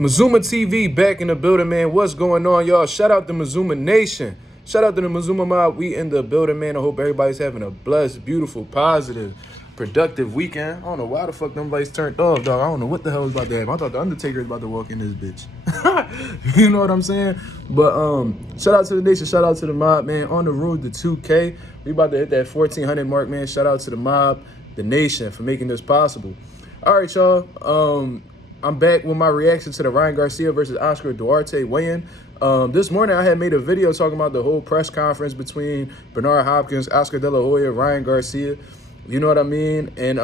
Mazuma TV back in the building, man. What's going on, y'all? Shout out to Mazuma Nation. Shout out to the Mazuma mob. We in the building, man. I hope everybody's having a blessed, beautiful, positive, productive weekend. I don't know why the fuck them lights turned off, dog. I don't know what the hell was about to happen. I thought the Undertaker was about to walk in this bitch. You know what I'm saying? But shout out to the nation. Shout out to the mob, man. On the road to 2K. We about to hit that 1,400 mark, man. Shout out to the mob, the nation, for making this possible. All right, y'all. I'm back with my reaction to the Ryan Garcia versus Oscar Duarte weigh-in. This morning, I had made a video talking about the whole press conference between Bernard Hopkins, Oscar De La Hoya, Ryan Garcia. You know what I mean? And,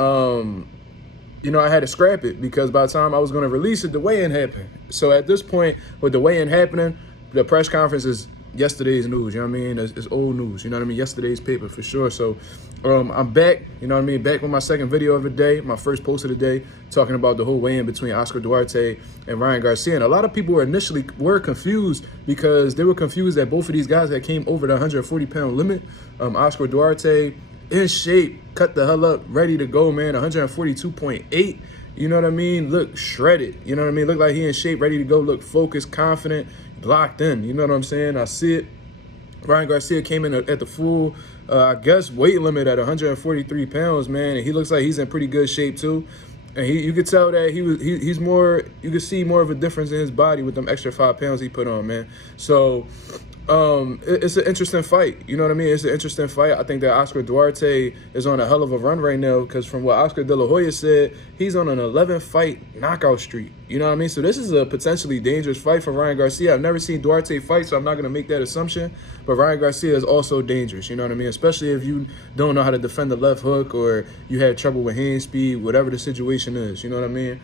you know, I had to scrap it because by the time I was going to release it, the weigh-in happened. So at this point, with the weigh-in happening, the press conference is yesterday's news, you know what I mean? It's old news, you know what I mean? Yesterday's paper for sure. So I'm back, you know what I mean? Back with my second video of the day, my first post of the day, talking about the whole weigh-in between Oscar Duarte and Ryan Garcia. And a lot of people were confused because they were confused that both of these guys that came over the 140-pound limit. Oscar Duarte, in shape, cut the hell up, ready to go, man, 142.8. You know what I mean? Look shredded. You know what I mean? Look like he in shape, ready to go. Look focused, confident, locked in. You know what I'm saying? I see it. Ryan Garcia came in at the full, I guess, weight limit at 143 pounds, man. And he looks like he's in pretty good shape, too. And you could tell that he's more, you could see more of a difference in his body with them extra 5 pounds he put on, man. So, it's an interesting fight. You know what I mean? It's an interesting fight. I think that Oscar Duarte is on a hell of a run right now because from what Oscar De La Hoya said, he's on an 11-fight knockout streak. You know what I mean? So this is a potentially dangerous fight for Ryan Garcia. I've never seen Duarte fight, so I'm not going to make that assumption. But Ryan Garcia is also dangerous. You know what I mean? Especially if you don't know how to defend the left hook or you had trouble with hand speed, whatever the situation is. You know what I mean?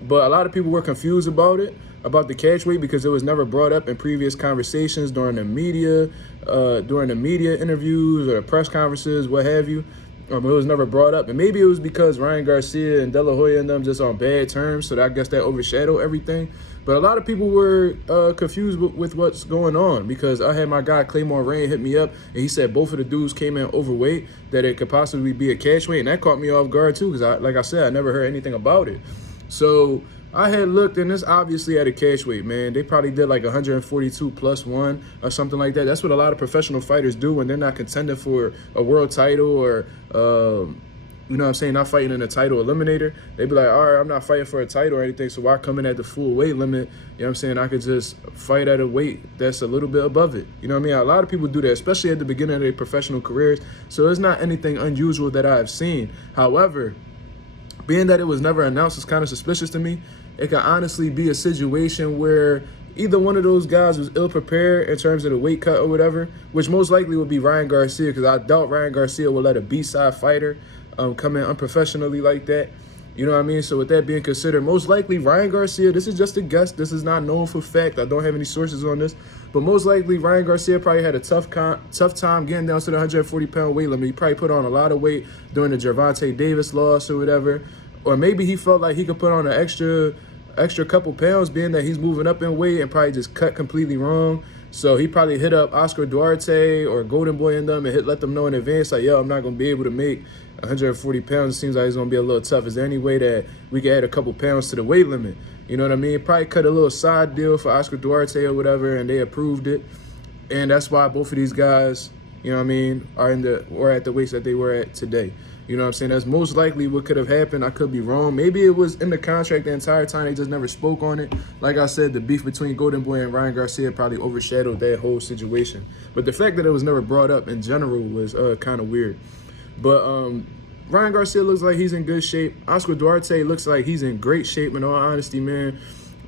But a lot of people were confused about it, about the catch weight, because it was never brought up in previous conversations during the media interviews or the press conferences, what have you. It was never brought up. And maybe it was because Ryan Garcia and De La Hoya and them just on bad terms, so I guess that overshadowed everything. But a lot of people were confused with what's going on because I had my guy Claymore Rain hit me up, and he said both of the dudes came in overweight, that it could possibly be a catch weight, and that caught me off guard too because, like I said, I never heard anything about it. So I had looked, and it's obviously at a catch weight, man. They probably did like 142 plus 1 or something like that. That's what a lot of professional fighters do when they're not contending for a world title or, you know what I'm saying, not fighting in a title eliminator. They be like, all right, I'm not fighting for a title or anything, so why come in at the full weight limit? You know what I'm saying? I could just fight at a weight that's a little bit above it. You know what I mean? A lot of people do that, especially at the beginning of their professional careers. So it's not anything unusual that I've seen. However, being that it was never announced is kind of suspicious to me. It could honestly be a situation where either one of those guys was ill-prepared in terms of the weight cut or whatever, which most likely would be Ryan Garcia, because I doubt Ryan Garcia will let a B-side fighter come in unprofessionally like that. You know what I mean? So with that being considered, most likely Ryan Garcia, this is just a guess. This is not known for fact. I don't have any sources on this. But most likely Ryan Garcia probably had a tough time getting down to the 140-pound weight limit. He probably put on a lot of weight during the Gervonta Davis loss or whatever. Or maybe he felt like he could put on an extra couple pounds, being that he's moving up in weight and probably just cut completely wrong. So he probably hit up Oscar Duarte or Golden Boy and them and let them know in advance, like, yo, I'm not going to be able to make 140 pounds. It seems like it's going to be a little tough. Is there any way that we can add a couple pounds to the weight limit? You know what I mean? Probably cut a little side deal for Oscar Duarte or whatever, and they approved it. And that's why both of these guys, you know what I mean, are at the weights that they were at today. You know what I'm saying? That's most likely what could have happened. I could be wrong. Maybe it was in the contract the entire time. They just never spoke on it. Like I said, the beef between Golden Boy and Ryan Garcia probably overshadowed that whole situation. But the fact that it was never brought up in general was kind of weird. But Ryan Garcia looks like he's in good shape. Oscar Duarte looks like he's in great shape, in all honesty, man.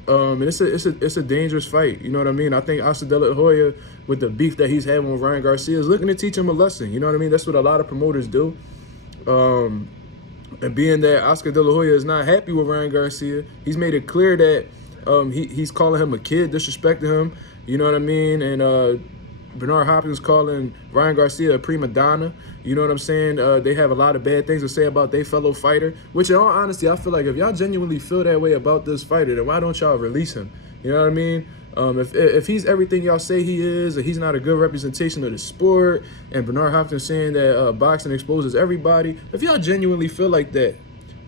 And it's a dangerous fight. You know what I mean? I think Oscar De La Hoya, with the beef that he's having with Ryan Garcia, is looking to teach him a lesson. You know what I mean? That's what a lot of promoters do. And being that Oscar De La Hoya is not happy with Ryan Garcia, he's made it clear that he's calling him a kid, disrespecting him. You know what I mean? And Bernard Hopkins calling Ryan Garcia a prima donna. You know what I'm saying? They have a lot of bad things to say about their fellow fighter, which in all honesty, I feel like if y'all genuinely feel that way about this fighter, then why don't y'all release him? You know what I mean? If he's everything y'all say he is, or he's not a good representation of the sport, and Bernard Hopkins saying that boxing exposes everybody, if y'all genuinely feel like that,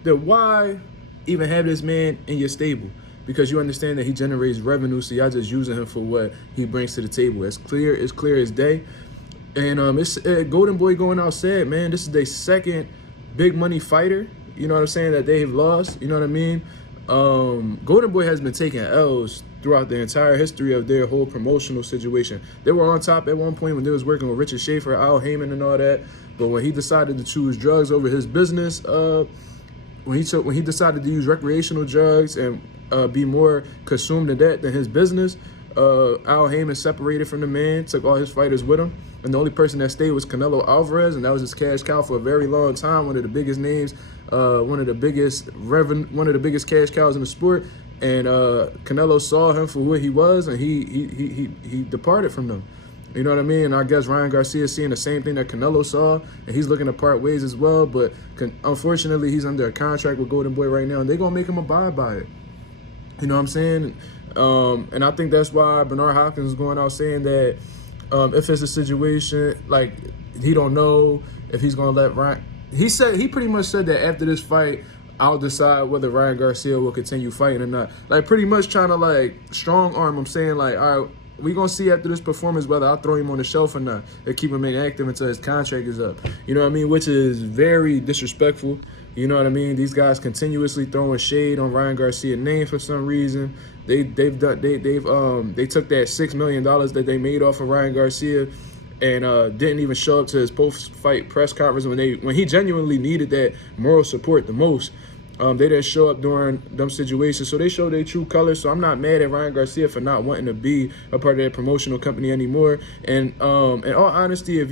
then why even have this man in your stable? because you understand that he generates revenue, so y'all just using him for what he brings to the table. It's clear as day. And it's Golden Boy going out sad, man. This is their second big money fighter, you know what I'm saying, that they have lost, you know what I mean? Golden Boy has been taking L's throughout the entire history of their whole promotional situation. They were on top at one point when they was working with Richard Schaefer, Al Heyman and all that, but when he decided to choose drugs over his business, when he decided to use recreational drugs and be more consumed in that than his business, Al Heyman separated from the man, took all his fighters with him, and the only person that stayed was Canelo Alvarez, and that was his cash cow for a very long time. One of the biggest names, one of the biggest cash cows in the sport. And Canelo saw him for what he was, and he departed from them. You know what I mean? And I guess Ryan Garcia is seeing the same thing that Canelo saw, and he's looking to part ways as well. But unfortunately, he's under a contract with Golden Boy right now, and they're gonna make him abide by it. You know what I'm saying? And I think that's why Bernard Hopkins is going out saying that if it's a situation like he don't know if he's gonna let Ryan. He pretty much said that after this fight, I'll decide whether Ryan Garcia will continue fighting or not. Like pretty much trying to like strong arm him, saying like, all right, we gonna see after this performance whether I'll throw him on the shelf or not and keep him inactive until his contract is up. You know what I mean? Which is very disrespectful. You know what I mean? These guys continuously throwing shade on Ryan Garcia's name for some reason. They took that $6 million that they made off of Ryan Garcia and didn't even show up to his post-fight press conference when he genuinely needed that moral support the most. They didn't show up during them situations, so they showed their true colors. So I'm not mad at Ryan Garcia for not wanting to be a part of that promotional company anymore. And in all honesty, if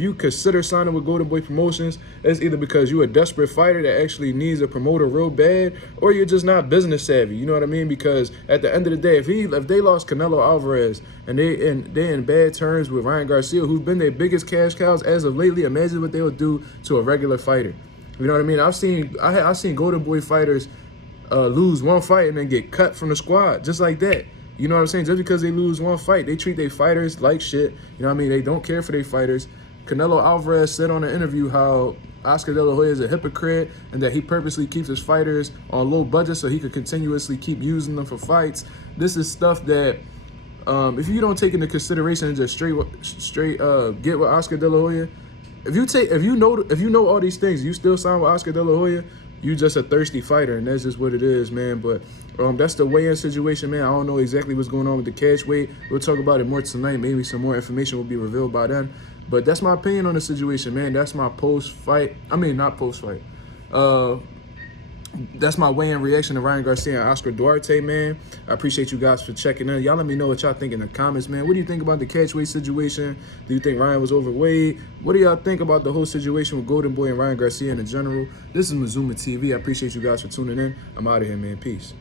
you consider signing with Golden Boy Promotions, it's either because you're a desperate fighter that actually needs a promoter real bad, or you're just not business savvy. You know what I mean? Because at the end of the day, if they lost Canelo Alvarez and they in bad terms with Ryan Garcia, who's been their biggest cash cows as of lately, imagine what they would do to a regular fighter. You know what I mean? I've seen Golden Boy fighters lose one fight and then get cut from the squad just like that. You know what I'm saying? Just because they lose one fight, they treat their fighters like shit. You know what I mean? They don't care for their fighters. Canelo Alvarez said on an interview how Oscar De La Hoya is a hypocrite and that he purposely keeps his fighters on low budget so he could continuously keep using them for fights. This is stuff that if you don't take into consideration and just straight get with Oscar De La Hoya. If you know all these things, you still sign with Oscar De La Hoya, you just a thirsty fighter, and that's just what it is, man. But that's the weigh-in situation, man. I don't know exactly what's going on with the catch weight. We'll talk about it more tonight. Maybe some more information will be revealed by then. But that's my opinion on the situation, man. That's my post-fight. I mean, not post-fight. That's my weigh-in reaction to Ryan Garcia and Oscar Duarte, man. I appreciate you guys for checking in. Y'all let me know what y'all think in the comments, man. What do you think about the catchweight situation? Do you think Ryan was overweight? What do y'all think about the whole situation with Golden Boy and Ryan Garcia in general? This is Mazuma TV. I appreciate you guys for tuning in. I'm out of here, man. Peace.